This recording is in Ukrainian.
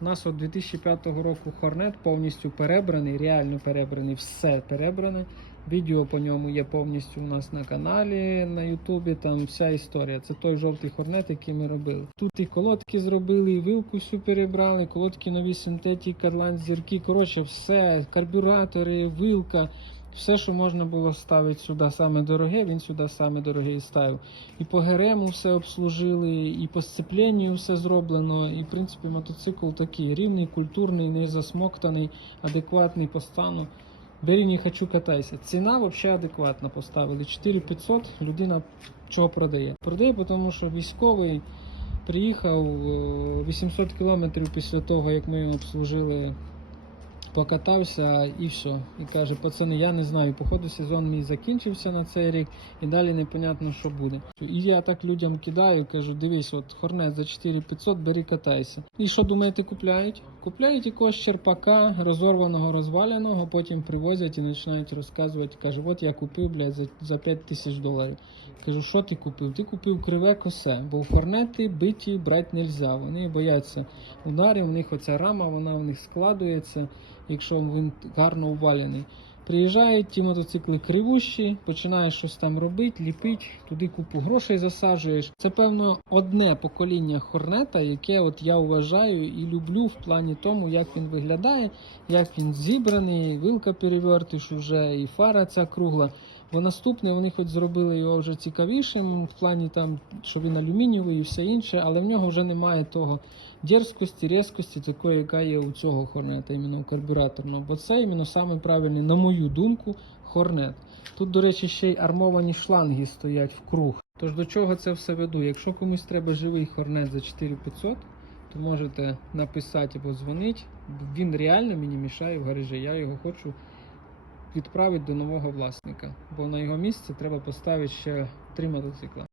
У нас от 2005 року Хорнет повністю перебраний, реально перебраний, все перебране. Відео по ньому є повністю у нас на каналі на Ютубі. Там вся історія. Це той жовтий хорнет, який ми робили. Тут і колодки зробили, і вилку всю перебрали, колодки нові синтетики, карлан, зірки. Коротше, все, карбюратори, вилка. Все, що можна було ставити сюди саме дороге, він сюди саме дороге і ставив. І по ГРМу все обслужили, і по сцепленню все зроблено. І в принципі мотоцикл такий рівний, культурний, не засмоктаний, адекватний по стану. Бери, не хочу катайся. Ціна взагалі адекватна поставили. 4500 людина чого продає? Продає, тому що військовий приїхав е, 800 кілометрів після того, як ми його обслужили покатався і все. І каже, пацани, я не знаю, походу сезон мій закінчився на цей рік і далі непонятно, що буде. І я так людям кидаю, кажу, дивись, от хорнет за 4500, бери катайся. І що думаєте, купляють? Купляють якогось черпака, розорваного, розваленого, потім привозять і починають розказувати. Каже, от я купив, блядь, за, за 5 тисяч доларів. Кажу, що ти купив? Ти купив криве косе, бо форнети биті брати не можна. Вони бояться ударів, у них оця рама, вона в них складується, якщо він гарно увалений. Приїжджають ті мотоцикли кривущі, починаєш щось там робити, ліпить, туди купу грошей засаджуєш. Це певно одне покоління хорнета, яке от я вважаю і люблю в плані тому, як він виглядає, як він зібраний, вилка перевертиш уже, і фара ця кругла. Бо наступне вони хоч зробили його вже цікавішим в плані там, що він алюмінієвий і все інше, але в нього вже немає того дерзкості, різкості, такої, яка є у цього хорнета, іменно карбюраторного. Бо це іменно саме правильний, на мою думку, хорнет. Тут, до речі, ще й армовані шланги стоять в круг. Тож до чого це все веду? Якщо комусь треба живий хорнет за 4500, то можете написати або дзвонити. Він реально мені мішає в гаражі. Я його хочу відправити до нового власника, бо на його місце треба поставити ще три мотоцикла.